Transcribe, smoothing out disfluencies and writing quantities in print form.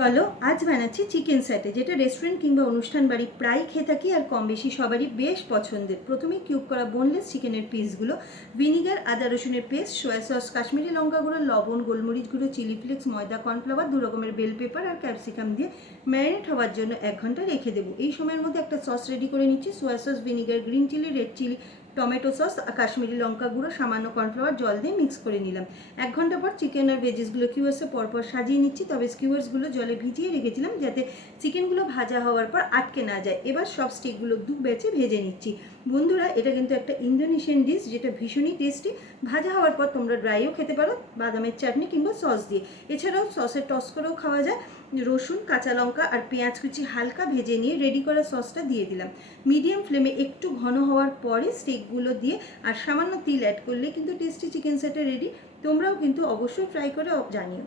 চলো আজ বানাচ্ছি চিকেন স্যাটে, যেটা রেস্টুরেন্ট কিংবা অনুষ্ঠান বাড়ি প্রায় খেয়ে থাকি আর কম বেশি সবারই বেশ পছন্দের। প্রথমে কিউব করা বোনলেস চিকেনের পিসগুলো ভিনিগার, আদা রসুনের পেস্ট, সয়া সস, কাশ্মীরি লঙ্কা গুঁড়ো, লবণ, গোলমরিচ গুঁড়ো, চিলি ফ্লেক্স, ময়দা, কর্নফ্লাওয়ার, 2 রকমের বেল পেপার আর ক্যাপসিকাম দিয়ে ম্যারিনেট হওয়ার জন্য 1 ঘন্টা রেখে দেবো। এই সময়ের মধ্যে একটা সস রেডি করে নিচ্ছি। Soya sauce, vinegar, green chilli, red chilli, tomato sauce, Kashmiri লঙ্কা গুঁড়ো, সামান্য কর্নফ্লাওয়ার, জল দিয়ে মিক্স করে নিলাম। 1 ঘন্টা পর চিকেন আর ভেজিসগুলো কিউয়ার্সে পরপর সাজিয়ে নিচ্ছি। তবে স্কিউয়ার্সগুলো জলে ভিজিয়ে রেখেছিলাম যাতে চিকেনগুলো ভাজা হওয়ার পর আটকে না যায়। এবার সব স্টিকগুলো দু ব্যাচে ভেজে নিচ্ছি। বন্ধুরা, এটা কিন্তু একটা ইন্দোনেশিয়ান ডিশ যেটা ভীষণই টেস্টি। ভাজা হওয়ার পর তোমরা ড্রাইও খেতে পারো বাদামের চাটনি কিংবা সস দিয়ে। এছাড়াও সসে টস করেও খাওয়া যায়। রসুন, কাঁচা লঙ্কা আর পেঁয়াজ কুচি হালকা ভেজে নিয়ে রেডি করা সসটা দিয়ে দিলাম। মিডিয়াম ফ্লেমে একটু ঘন হওয়ার পরে স্টিকগুলো দিয়ে আর সামান্য তিল অ্যাড করলে কিন্তু টেস্টি চিকেন সেটা রেডি। তোমরাও কিন্তু অবশ্যই ট্রাই করে জানিও।